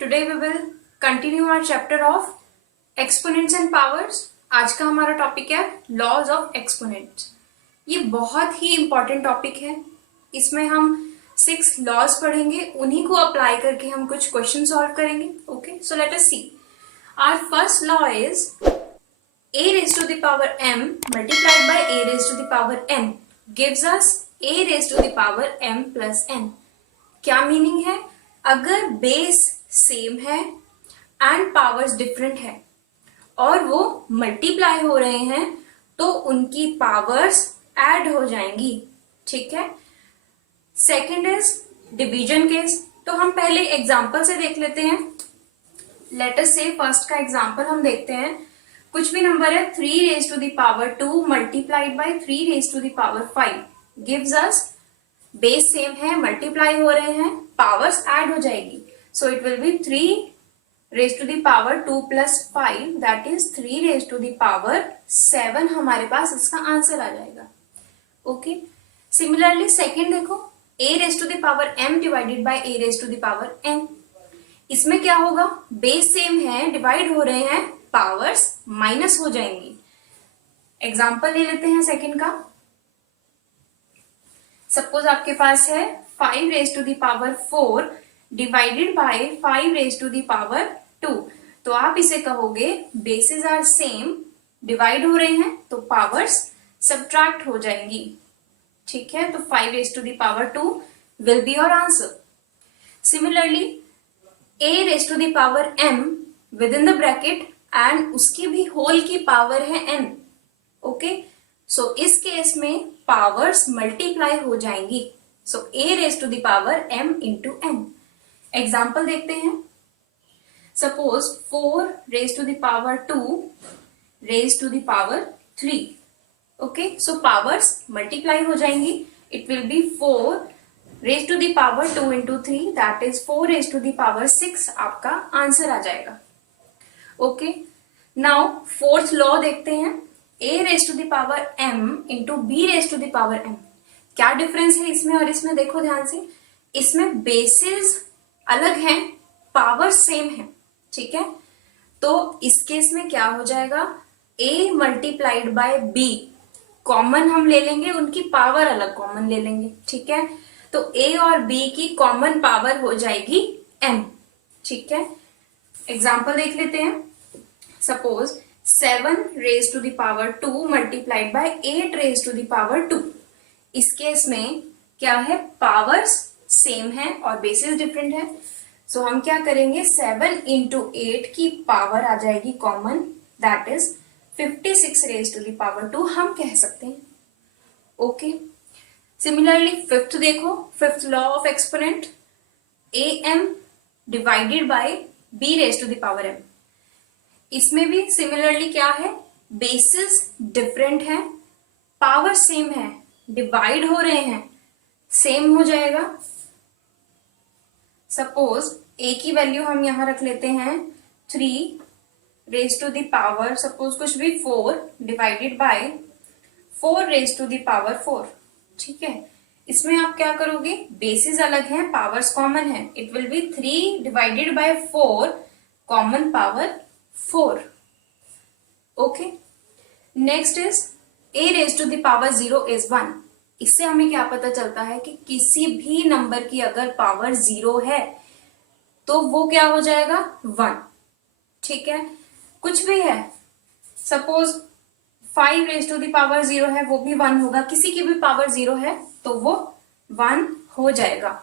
today we will continue our chapter of exponents and powers। आज का हमारा topic है लॉज ऑफ एक्सपोनेंट्स। ये बहुत ही इंपॉर्टेंट टॉपिक है। इसमें हम 6 लॉज पढ़ेंगे, उन्हीं को अप्लाई करके हम कुछ क्वेश्चन सॉल्व करेंगे। Okay, so let us see. Our first law is a raised to the power m multiplied by a raised to the power n gives us a raised to the power m plus n। क्या meaning है? अगर base same है and powers different है और वो multiply हो रहे हैं तो उनकी पावर्स ऐड हो जाएंगी। ठीक है। Second is division case. तो हम पहले एग्जांपल से देख लेते हैं। लेट अस से फर्स्ट का एग्जांपल हम देखते हैं। कुछ भी नंबर है 3 raise to the power 2 multiplied by 3 raise to the power 5 gives us, base same है, मल्टीप्लाई हो रहे हैं, पावर्स ऐड हो जाएगी। So it will be 3 raise to the power 2 plus 5 that is 3 raise to the power 7। हमारे पास इसका answer आ जाएगा। ओके, सिमिलरली सेकेंड देखो, a raise to the power m divided by a raise to the power n। इसमें क्या होगा? Base same है, डिवाइड हो रहे हैं, पावर्स माइनस हो जाएंगी। एग्जाम्पल ले लेते हैं सेकंड का। सपोज आपके पास है 5 raise to the power 4 divided by 5 raise to the power 2। तो आप इसे कहोगे बेसिस आर सेम, डिवाइड हो रहे हैं तो पावर्स सब्ट्रैक्ट हो जाएंगी। ठीक है, तो 5 raise to the power 2 will be your answer. Similarly a raise to the power m within the bracket and उसकी भी होल की पावर है n। ओके, सो इस केस में पावर्स मल्टीप्लाई हो जाएंगी। So a raise to the power m into n। Example देखते हैं। Suppose 4 raise to the power 2 raise to the power 3। Okay, so powers multiply हो जाएंगी। It will be 4 raise to the power 2 into 3 that is 4 raise to the power 6। आपका answer आ जाएगा। Okay, now fourth law देखते हैं। a raise to the power m into b raise to the power m। क्या difference है इसमें और इसमें? देखो ध्यान से, इसमें बेसिस अलग हैं, पावर सेम है। ठीक है, तो इस केस में क्या हो जाएगा? a multiplied by b common हम ले लेंगे, उनकी पावर अलग कॉमन ले लेंगे। ठीक है, तो a और b की कॉमन पावर हो जाएगी m। ठीक है, एग्जाम्पल देख लेते हैं। Suppose 7 raise to the power 2 multiplied by 8 raise to the power 2। इस केस में क्या है? पावर्स सेम है और बेसिस डिफरेंट है। सो हम क्या करेंगे? 7 इंटू 8 की पावर आ जाएगी common, that is 56 raise to the power 2 हम कह सकते हैं। ओके, सिमिलरली फिफ्थ देखो, fifth law of exponent, am divided by b raise to the power m। इसमें भी सिमिलरली क्या है? बेसिस डिफरेंट है, पावर सेम है, डिवाइड हो रहे हैं, सेम हो जाएगा। सपोज a की वैल्यू हम यहां रख लेते हैं 3 raise to the power, suppose कुछ भी 4 divided by 4 raise to the power 4। ठीक है, इसमें आप क्या करोगे? बेसिस अलग है, पावर्स कॉमन है। It will be 3 divided by 4 common power 4। Okay, next is a raise to the power 0 is 1। इससे हमें क्या पता चलता है कि किसी भी नंबर की अगर पावर 0 है तो वो क्या हो जाएगा? 1। ठीक है, कुछ भी है, suppose 5 raise to the power 0 है, वो भी 1 होगा। किसी की भी पावर 0 है तो वो 1 हो जाएगा।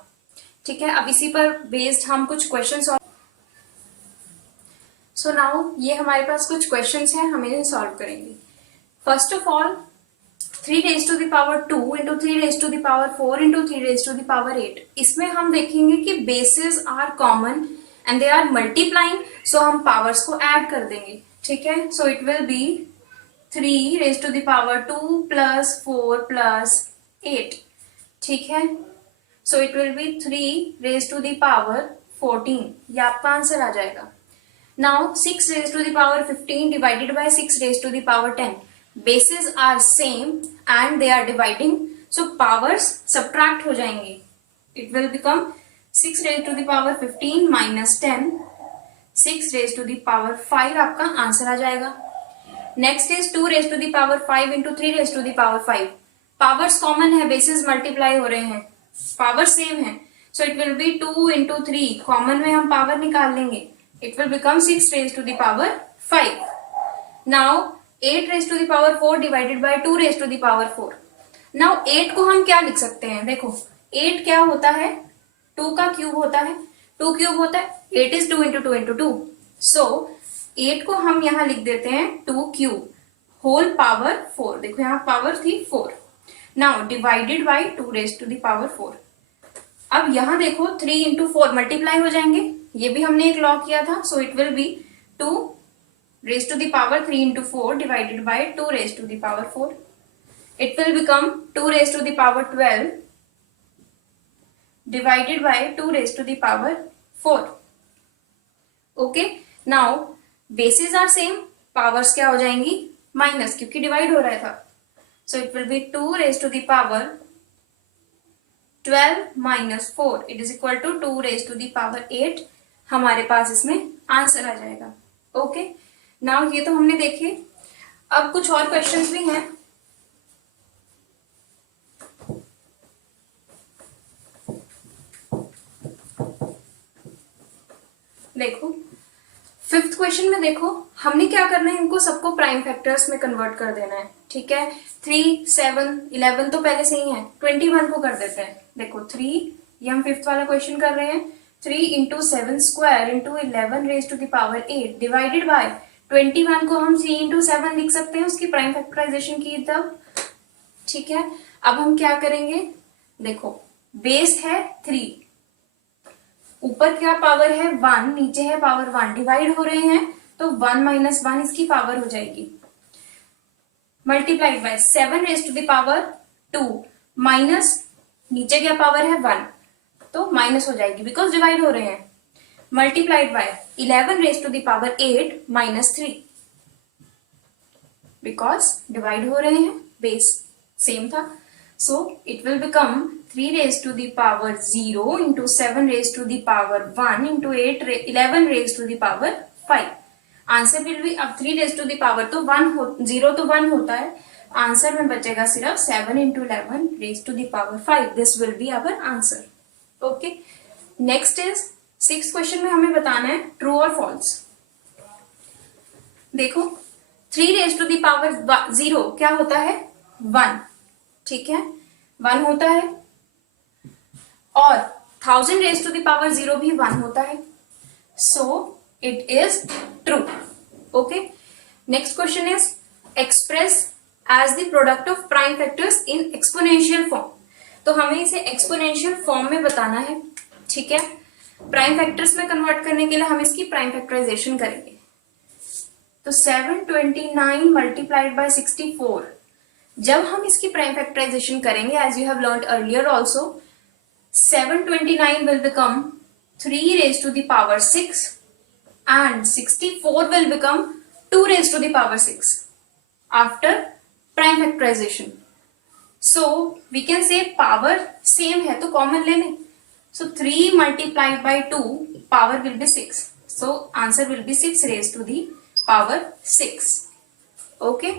ठीक है, अब इसी पर बेस्ड हम कुछ क्वेश्चन सॉल्व। सो नाउ ये हमारे पास कुछ क्वेश्चंस हैं, हम इन्हें सॉल्व करेंगे। First of all 3 raise to the power 2 into 3 raise to the power 4 into 3 raise to the power 8। इसमें हम देखेंगे कि bases are common and they are multiplying, so हम पावर्स को ऐड कर देंगे। ठीक है, so it will be 3 raise to the power 2 plus 4 plus 8। ठीक है, so it will be 3 raise to the power 14। ये आपका आंसर आ जाएगा। Now 6 raise to the power 15 divided by 6 raise to the power 10। Basis are same and they are dividing, so powers subtract हो जाएंगे। It will become 6 raise to the power 15 minus 10, 6 raise to the power 5 आपका answer आ जाएगा। Next is 2 raise to the power 5 into 3 raise to the power 5। Powers common है, basis multiply हो रहे हैं, power same है, so it will be 2 into 3, common में हम पावर निकाल लेंगे, it will become 6 raise to the power 5। Now 8 raise to the power 4 divided by 2 raise to the power 4। Now 8 को हम क्या लिख सकते हैं, देखो 8 क्या होता है, 2 का क्यूब होता है, 2 क्यूब होता है, 8 इज 2 इंटू 2 इंटू 2, सो 8 को हम यहां लिख देते हैं 2 क्यूब होल पावर 4, देखो यहां पावर थी 4। Now divided by 2 raise to the power 4। अब यहां देखो 3 इंटू 4 मल्टीप्लाई हो जाएंगे, ये भी हमने एक लॉ किया था, सो it will be 2 raised to the power 3 into 4 divided by 2 raised to the power 4. It will become 2 raised to the power 12 divided by 2 raised to the power 4. Okay. Now bases are same, powers क्या हो जाएंगी minus, क्योंकि divide हो रहा था, so it will be 2 raised to the power 12 minus 4 it is equal to 2 raised to the power 8। हमारे पास इसमें answer आ जाएगा। ओके नाउ ये तो हमने देखे, अब कुछ और क्वेश्चंस भी हैं। देखो 5th क्वेश्चन में देखो हमने क्या करना है, इनको सबको प्राइम फैक्टर्स में कन्वर्ट कर देना है, ठीक है। 3, 7, 11 तो पहले से ही है, 21 को कर देते हैं। देखो 3, ये हम 5th वाला क्वेश्चन कर रहे हैं, 3 into 7 square into 11 raise to the power 8 divided by 21 को हम 3 इंटू 7 लिख सकते हैं, उसकी प्राइम फैक्टराइजेशन की तब, ठीक है। अब हम क्या करेंगे, देखो बेस है 3, ऊपर क्या पावर है 1, नीचे है पावर 1, डिवाइड हो रहे हैं तो 1 माइनस 1 इसकी पावर हो जाएगी, multiplied by 7 raise to the power 2 minus नीचे क्या पावर है 1, तो माइनस हो जाएगी बिकॉज डिवाइड हो रहे हैं, multiplied by 11 raised to the power 8 minus 3 because divide हो रहे हैं, base same था, so it will become 3 raised to the power 0 into 7 raised to the power 1 into 11 raised to the power 5। Answer will be, अब 3 raised to the power तो 0 तो 1 होता है, answer में बचेगा सिर्फ 7 into 11 raised to the power 5। this will be our answer। okay next is 6th question में हमें बताना है ट्रू और फॉल्स। देखो 3 रेज टू द पावर 0 क्या होता है 1, ठीक है 1 होता है, और 1000 रेज टू द पावर 0 भी 1 होता है, so it is true. Okay next question is express as the product of prime factors in exponential form. तो हमें इसे एक्सपोनेंशियल फॉर्म में बताना है, ठीक है। प्राइम फैक्टर्स में कन्वर्ट करने के लिए हम इसकी प्राइम फैक्टराइजेशन करेंगे, तो 729 मल्टीप्लाइड बाय 64, जब हम इसकी प्राइम फैक्टराइजेशन करेंगे as you have learned earlier also, 729 will become 3 raise to the power 6 and 64 will become 2 raise to the power 6 after prime factorization. So we can say power same है तो common ले लें, so 3 multiplied by 2 power will be 6, so answer will be 6 raised to the power 6। okay